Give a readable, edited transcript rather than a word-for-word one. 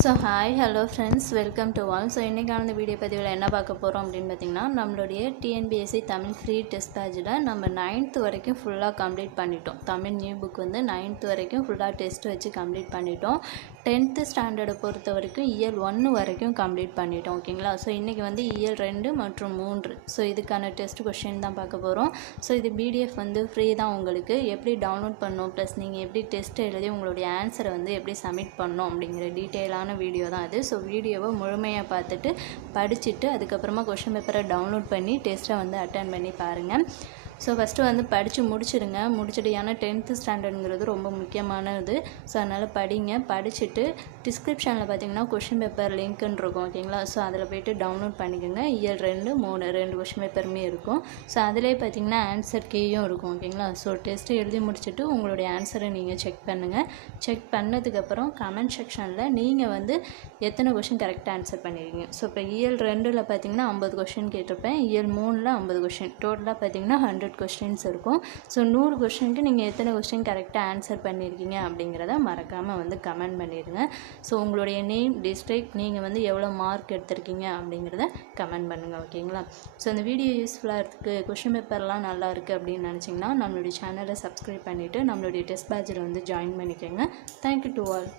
So hi hello friends welcome to all. So இன்றைக்கான இந்த video பதிவில் என்ன பார்க்க போகிறோம் அப்படின்னு பார்த்திங்கன்னா, நம்மளுடைய டிஎன்பிஎஸ்சி தமிழ் ஃப்ரீ டெஸ்ட் பேட்சில் நம்ம 9th வரைக்கும் ஃபுல்லாக கம்ப்ளீட் பண்ணிட்டோம். தமிழ் நியூ புக் வந்து 9th வரைக்கும் ஃபுல்லாக டெஸ்ட் வச்சு கம்ப்ளீட் பண்ணிட்டோம். 10th ஸ்டாண்டர்டை பொறுத்த வரைக்கும் இயல் 1 வரைக்கும் கம்ப்ளீட் பண்ணிட்டோம். ஓகேங்களா? ஸோ இன்றைக்கி வந்து இயல் 2 மற்றும் 3 ஸோ இதுக்கான டெஸ்ட் கொஷின் தான் பார்க்க போகிறோம். ஸோ இது பிடிஎஃப் வந்து ஃப்ரீ தான். உங்களுக்கு எப்படி டவுன்லோட் பண்ணணும், ப்ளஸ் நீங்கள் எப்படி டெஸ்ட் எழுதி உங்களுடைய ஆன்சரை வந்து எப்படி சப்மிட் பண்ணணும் அப்படிங்கிற டீட்டெயிலான வீடியோ தான் அது. ஸோ வீடியோவை முழுமையாக பார்த்துட்டு படிச்சுட்டு அதுக்கப்புறமா கொஷின் பேப்பரை டவுன்லோட் பண்ணி டெஸ்ட்டை வந்து அட்டன் பண்ணி பாருங்கள். ஸோ ஃபஸ்ட்டு வந்து படித்து முடிச்சிடுங்க. முடிச்சுட்டு ஏன்னா 10th ஸ்டாண்டர்டுங்கிறது ரொம்ப முக்கியமானது. ஸோ அதனால் படிங்க. படிச்சுட்டு டிஸ்கிரிப்ஷனில் பார்த்தீங்கன்னா கொஷின் பேப்பர் லிங்க்குன்னு இருக்கும். ஓகேங்களா? ஸோ அதில் போய்ட்டு டவுன்லோட் பண்ணிக்கோங்க. இயல் 2, 3 2 கொஷின் பேப்பருமே இருக்கும். ஸோ அதிலே பார்த்தீங்கன்னா ஆன்சர் கீயும் இருக்கும். ஓகேங்களா? ஸோ டெஸ்ட்டு எழுதி முடிச்சுட்டு உங்களுடைய ஆன்சரை நீங்கள் செக் பண்ணுங்கள். செக் பண்ணதுக்கப்புறம் கமெண்ட் செக்ஷனில் நீங்கள் வந்து எத்தனை கொஷின் கரெக்டாக ஆன்சர் பண்ணிடுவீங்க. ஸோ இப்போ இயல் 2ல் பார்த்தீங்கன்னா 50 கொஷின் கேட்டிருப்பேன். இயல் 3ல் 50 கொஷின், டோட்டலாக பார்த்தீங்கன்னா 100 கொஸ்டின்ஸ் இருக்கும். ஸோ 100 கொஸ்டினுக்கு நீங்கள் எத்தனை கொஸ்டின் கரெக்டாக ஆன்சர் பண்ணியிருக்கீங்க அப்படிங்கிறத மறக்காமல் வந்து கமெண்ட் பண்ணிடுங்க. ஸோ உங்களுடைய நேம், டிஸ்ட்ரிக்ட், நீங்கள் வந்து எவ்வளோ மார்க் எடுத்திருக்கீங்க அப்படிங்கிறத கமெண்ட் பண்ணுங்கள். ஓகேங்களா? ஸோ இந்த வீடியோ யூஸ்ஃபுல்லாக இருக்குது, கொஷின் பேப்பர்லாம் நல்லா இருக்குது அப்படின்னு நினச்சிங்கன்னா நம்மளுடைய சேனலை சப்ஸ்கிரைப் பண்ணிவிட்டு நம்மளுடைய டெஸ்ட் பேட்சில் வந்து ஜாயின் பண்ணிக்கோங்க. Thank you to all.